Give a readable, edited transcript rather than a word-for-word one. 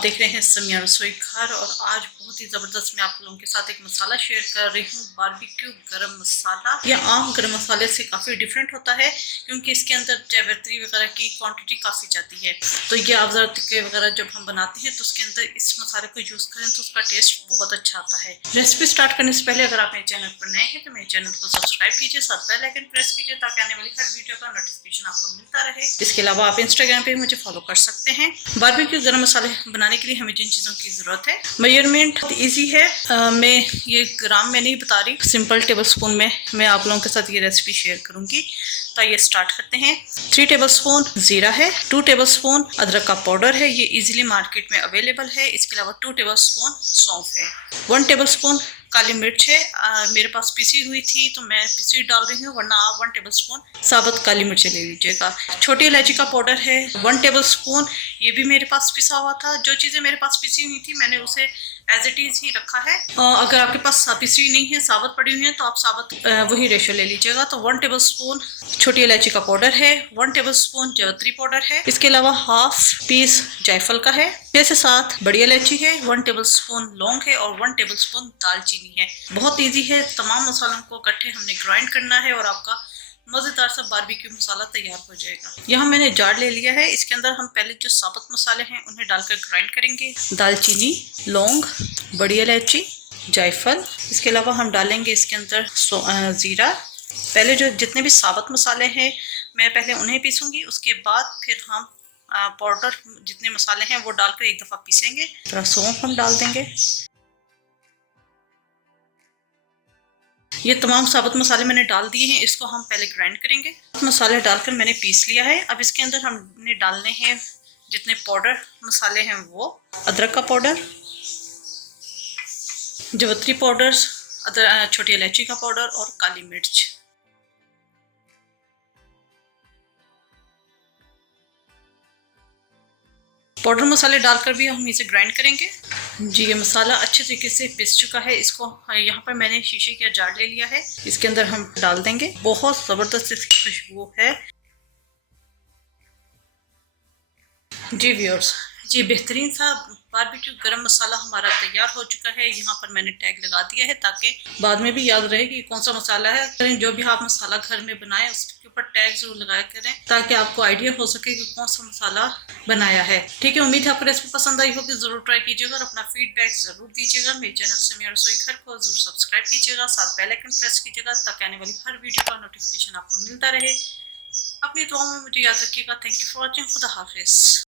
आप देख रहे हैं समिया रसोई घर और आज बहुत ही ज़बरदस्त मैं आप लोगों के साथ एक मसाला शेयर कर रही हूँ, बारबेक्यू गरम मसाला। यह आम गरम मसाले से काफ़ी डिफरेंट होता है क्योंकि इसके अंदर जावित्री वगैरह की क्वांटिटी काफ़ी जाती है। तो ये अफजल टिक्के वगैरह जब हम बनाते हैं तो उसके अंदर इस मसाले को यूज़ करें तो उसका टेस्ट बहुत अच्छा आता है। रेसिपी स्टार्ट करने से पहले अगर आप मेरे चैनल पर नए हैं तो मेरे चैनल को सब्सक्राइब कीजिए, साथ बेल आइकन प्रेस कीजिए ताकि आने वाली हर वीडियो का नोटिफिकेशन आपको मिलता रहे। इसके अलावा आप इंस्टाग्राम पे मुझे फॉलो कर सकते हैं। बारबेक्यू गरम मसाले बनाने के लिए हमें जिन चीज़ों की ज़रूरत है, मेजरमेंट बहुत ईजी है। मैं ये ग्राम में नहीं बता रही, सिंपल टेबल स्पून में मैं आप लोगों के साथ ये रेसिपी शेयर करूंगी। तो ये स्टार्ट करते हैं। 3 टेबल स्पून ज़ीरा है, 2 टेबल स्पून अदरक का पाउडर है, ये इजीली मार्केट में अवेलेबल है। इसके अलावा 2 टेबल स्पून सौंफ है, 1 टेबल स्पून काली मिर्च है। मेरे पास पिसी हुई थी तो मैं पिसी डाल रही हूँ, वरना आप 1 टेबल स्पून साबुत काली मिर्च ले लीजिएगा। छोटी इलायची का पाउडर है 1 टेबल स्पून, ये भी मेरे पास पिसा हुआ था। जो चीज़ें मेरे पास पिसी हुई थी मैंने उसे एज इट इज़ ही रखा है। अगर आपके पास पिसी नहीं है, साबुत पड़ी हुई है, तो आप साबुत वही रेशो ले लीजिएगा। तो 1 टेबल स्पून छोटी इलायची का पाउडर है, 1 टेबल स्पून जावित्री पाउडर है। इसके अलावा हाफ पीस जायफल का है, 6 से 7 बड़ी इलायची है, 1 टेबल स्पून लौंग है और 1 टेबल स्पून दालचीनी है। बहुत ईजी है। तमाम मसालों को इकट्ठे हमने ग्राइंड करना है और आपका मज़ेदार सा बारबेक्यू मसाला तैयार हो जाएगा। यहाँ मैंने जार ले लिया है, इसके अंदर हम पहले जो साबुत मसाले हैं उन्हें डालकर ग्राइंड करेंगे। दालचीनी, लौंग, बड़ी इलायची, जायफल। इसके अलावा हम डालेंगे इसके अंदर ज़ीरा। पहले जो जितने भी साबुत मसाले हैं मैं पहले उन्हें पीसूँगी, उसके बाद फिर हम पाउडर जितने मसाले हैं वो डालकर एक दफ़ा पीसेंगे। थोड़ा सौंफ हम डाल देंगे। ये तमाम साबुत मसाले मैंने डाल दिए हैं, इसको हम पहले ग्राइंड करेंगे। मसाले डालकर मैंने पीस लिया है। अब इसके अंदर हमने डालने हैं जितने पाउडर मसाले हैं वो अदरक का पाउडर, जावित्री पाउडर, छोटी इलायची का पाउडर और काली मिर्च। पाउडर मसाले डालकर भी हम इसे ग्राइंड करेंगे। जी, ये मसाला अच्छे तरीके से पिस चुका है। इसको यहाँ पर मैंने शीशे का जार ले लिया है, इसके अंदर हम डाल देंगे। बहुत ज़बरदस्त इसकी खुशबू है। जी व्यूअर्स, जी बेहतरीन सा बारबेक्यू गरम मसाला हमारा तैयार हो चुका है। यहाँ पर मैंने टैग लगा दिया है ताकि बाद में भी याद रहे कि कौन सा मसाला है। जो भी आप मसाला घर में बनाएं उसके ऊपर टैग जरूर लगाया करें ताकि आपको आइडिया हो सके कि कौन सा मसाला बनाया है। ठीक है, उम्मीद है आपको रेसिपी पसंद आई होगी। जरूर ट्राई कीजिएगा और अपना फीडबैक जरूर दीजिएगा। मेरे चैनल समिया रसोई घर को जरूर सब्सक्राइब कीजिएगा, साथ बेल आइकन प्रेस कीजिएगा ताकि आने वाली हर वीडियो का नोटिफिकेशन आपको मिलता रहे। अपनी दुआओं में मुझे याद रखिएगा। Thank you for watching. खुदा हाफिज।